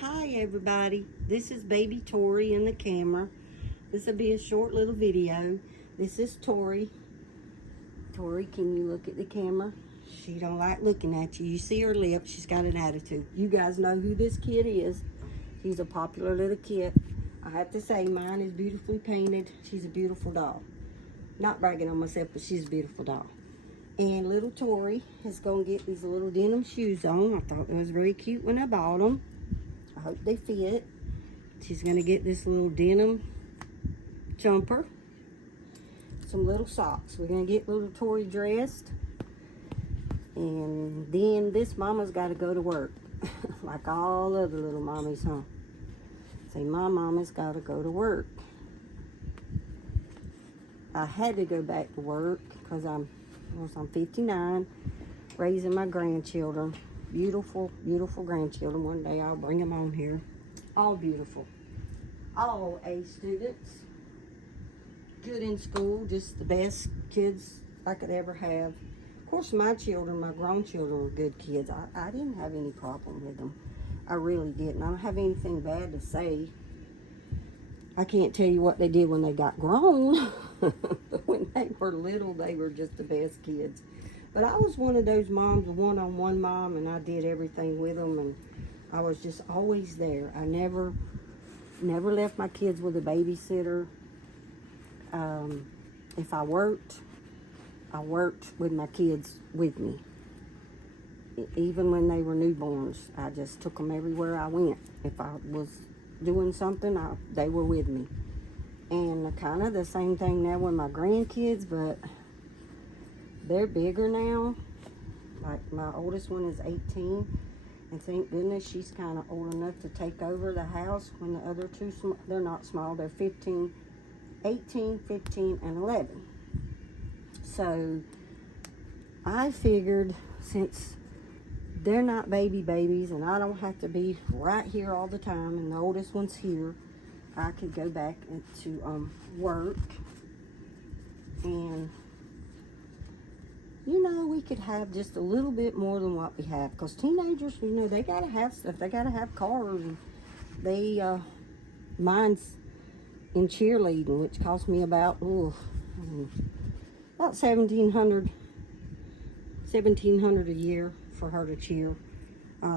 Hi everybody, this is baby Tori in the camera. This will be a short little video. This is Tori. Tori, can you look at the camera? She don't like looking at you. You see her lips, she's got an attitude. You guys know who this kid is. She's a popular little kid. I have to say, mine is beautifully painted. She's a beautiful doll. Not bragging on myself, but she's a beautiful doll. And little Tori is going to get these little denim shoes on. I thought it was very cute when I bought them. I hope they fit. She's going to get this little denim jumper. Some little socks. We're going to get little Tori dressed. And then this mama's got to go to work. Like all other little mommies, huh? Say, my mama's got to go to work. I had to go back to work because I'm 59, raising my grandchildren. Beautiful, beautiful grandchildren. One day I'll bring them on here. All beautiful. All A students. Good in school. Just the best kids I could ever have. Of course, my children, my grown children were good kids. I didn't have any problem with them. I really didn't. I don't have anything bad to say. I can't tell you what they did when they got grown. But when they were little, they were just the best kids. But I was one of those moms, a one-on-one mom, and I did everything with them, and I was just always there. I never left my kids with a babysitter. If I worked with my kids with me. Even when they were newborns, I just took them everywhere I went. If I was doing something, they were with me. And kind of the same thing now with my grandkids, but they're bigger now. Like my oldest one is 18, and thank goodness she's kind of old enough to take over the house. When the other two, they're not small, they're 18, 15, and 11. So I figured, since they're not babies and I don't have to be right here all the time, and the oldest one's here, I could go back to work, and we could have just a little bit more than what we have, because teenagers, they gotta have stuff. They gotta have cars. And mine's in cheerleading, which cost me about $1,700 a year for her to cheer.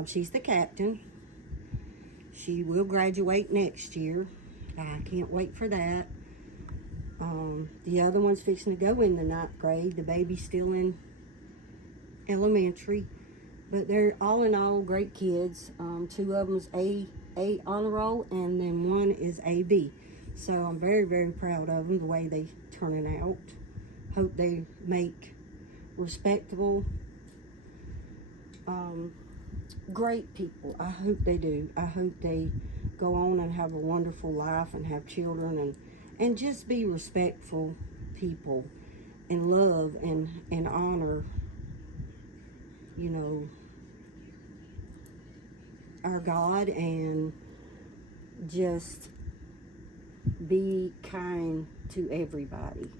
She's the captain. She will graduate next year. I can't wait for that. The other one's fixing to go in the 9th grade. The baby's still in elementary. But they're all in all great kids. 2 of them's A honor roll, and then 1 is AB. So I'm very, very proud of them, the way they turning out. Hope they make respectable, great people. I hope they do. I hope they go on and have a wonderful life and have children and just be respectful people and love and honor, our God, and just be kind to everybody.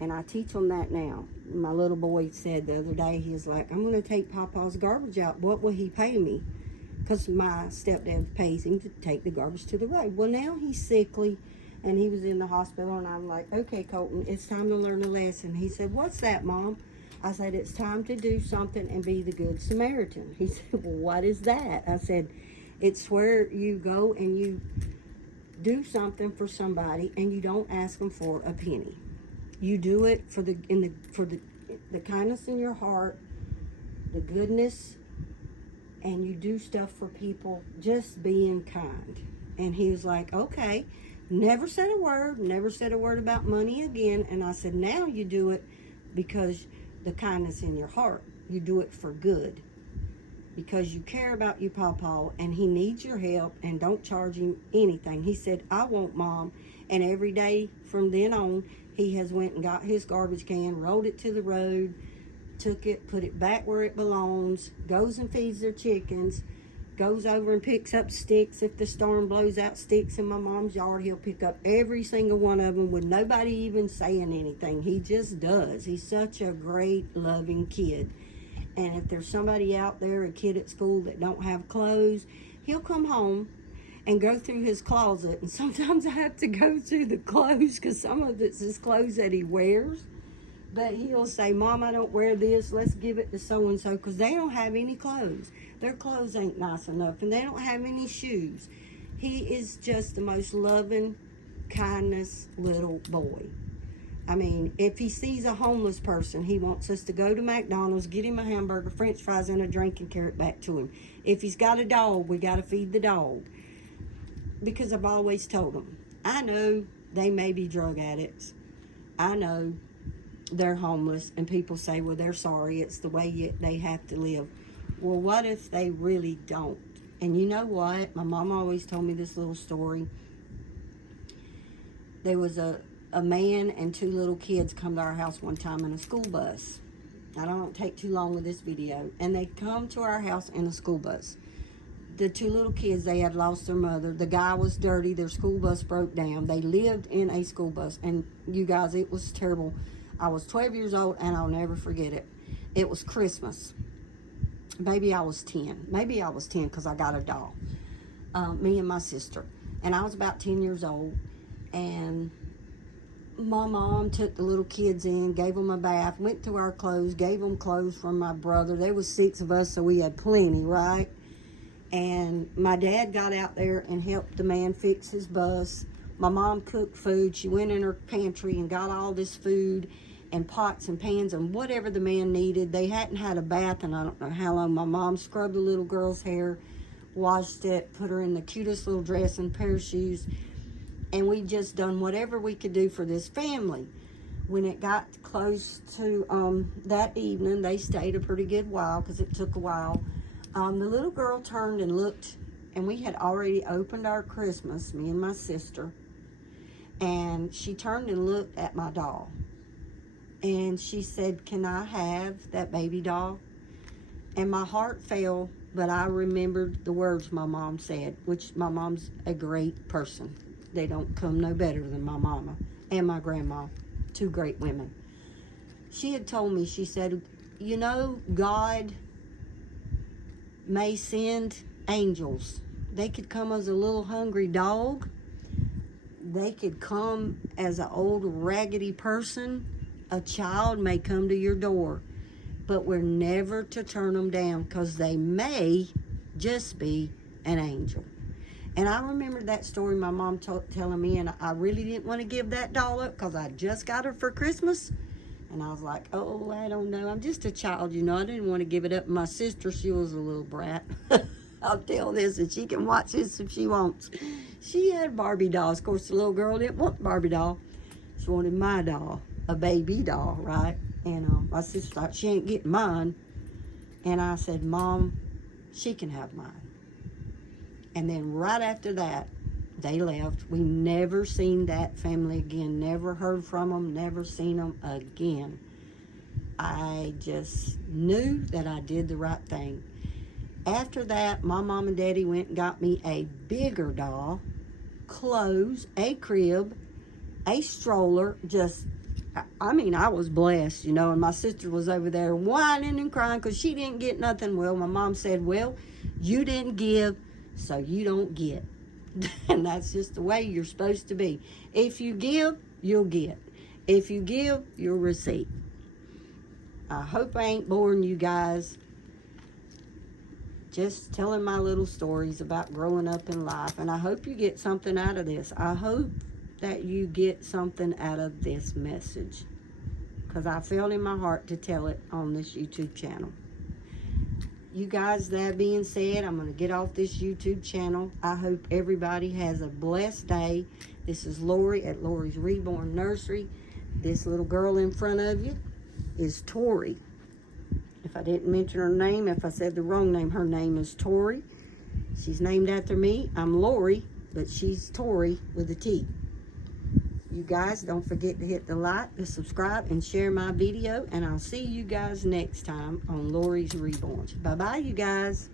And I teach them that now. My little boy said the other day, he was like, I'm going to take Papa's garbage out. What will he pay me? Because my stepdad pays him to take the garbage to the road. Well, now he's sickly, and he was in the hospital, and I'm like, okay, Colton, it's time to learn a lesson. He said, what's that, Mom? I said, it's time to do something and be the good Samaritan. He said, well, what is that? I said, it's where you go and you do something for somebody, and you don't ask them for a penny. You do it for the kindness in your heart, the goodness, and you do stuff for people, just being kind. And he was like, okay. Never said a word about money again. And I said, now you do it because the kindness in your heart. You do it for good. Because you care about your pawpaw, and he needs your help, and don't charge him anything. He said, I won't, Mom. And every day from then on, he has went and got his garbage can, rolled it to the road, took it, put it back where it belongs, goes and feeds their chickens, goes over and picks up sticks. If the storm blows out sticks in my mom's yard, he'll pick up every single one of them with nobody even saying anything. He just does. He's such a great, loving kid. And if there's somebody out there, a kid at school that don't have clothes, he'll come home and go through his closet, and sometimes I have to go through the clothes because some of it's his clothes that he wears. But he'll say, Mom, I don't wear this. Let's give it to so-and-so, because they don't have any clothes. Their clothes ain't nice enough, and they don't have any shoes. He is just the most loving, kindness little boy. I mean, if he sees a homeless person, he wants us to go to McDonald's, get him a hamburger, french fries, and a drink, and carry it back to him. If he's got a dog, we got to feed the dog. Because I've always told him, I know they may be drug addicts. I know they're homeless, and people say, well, they're sorry, it's the way they have to live. Well, what if they really don't? And you know what? My mom always told me this little story. There was a man and two little kids come to our house one time in a school bus. I don't take too long with this video. And they come to our house in a school bus. The two little kids, they had lost their mother. The guy was dirty. Their school bus broke down. They lived in a school bus. And you guys, it was terrible. I was 12 years old, and I'll never forget it. It was Christmas. Maybe I was 10. Maybe I was 10 because I got a doll. Me and my sister. And I was about 10 years old. And my mom took the little kids in, gave them a bath, went through our clothes, gave them clothes from my brother. There was 6 of us, so we had plenty, right? And my dad got out there and helped the man fix his bus. My mom cooked food. She went in her pantry and got all this food and pots and pans and whatever the man needed. They hadn't had a bath and I don't know how long. My mom scrubbed the little girl's hair, washed it, put her in the cutest little dress and pair of shoes. And we just done whatever we could do for this family. When it got close to that evening, they stayed a pretty good while because it took a while. The little girl turned and looked, and we had already opened our Christmas, me and my sister. And she turned and looked at my doll. And she said, can I have that baby doll? And my heart fell, but I remembered the words my mom said, which my mom's a great person. They don't come no better than my mama and my grandma, 2 great women. She had told me, she said, you know, God may send angels. They could come as a little hungry dog. They could come as an old raggedy person. A child may come to your door, but we're never to turn them down because they may just be an angel. And I remember that story my mom telling me, and I really didn't want to give that doll up because I just got her for Christmas. And I was like, oh, I don't know. I'm just a child, you know. I didn't want to give it up. My sister, she was a little brat. I'll tell this, and she can watch this if she wants. She had Barbie dolls. Of course, the little girl didn't want the Barbie doll. She wanted my doll, a baby doll, right? And my sister thought, she ain't getting mine. And I said, Mom, she can have mine. And then right after that, they left. We never seen that family again. Never heard from them. Never seen them again. I just knew that I did the right thing. After that, my mom and daddy went and got me a bigger doll, clothes, a crib, a stroller. Just, I mean, I was blessed, you know. And my sister was over there whining and crying because she didn't get nothing. Well, my mom said, well, you didn't give, so you don't get. And that's just the way you're supposed to be. If you give, you'll get. If you give, you'll receive. I hope I ain't boring you guys. Just telling my little stories about growing up in life. And I hope you get something out of this. I hope that you get something out of this message. Because I felt in my heart to tell it on this YouTube channel. You guys, that being said, I'm going to get off this YouTube channel. I hope everybody has a blessed day. This is Lori at Lori's Reborn Nursery. This little girl in front of you is Tori. If I didn't mention her name, if I said the wrong name, her name is Tori. She's named after me. I'm Lori, but she's Tori with a T. You guys, don't forget to hit the like, the subscribe, and share my video. And I'll see you guys next time on Lori's Reborn. Bye-bye, you guys.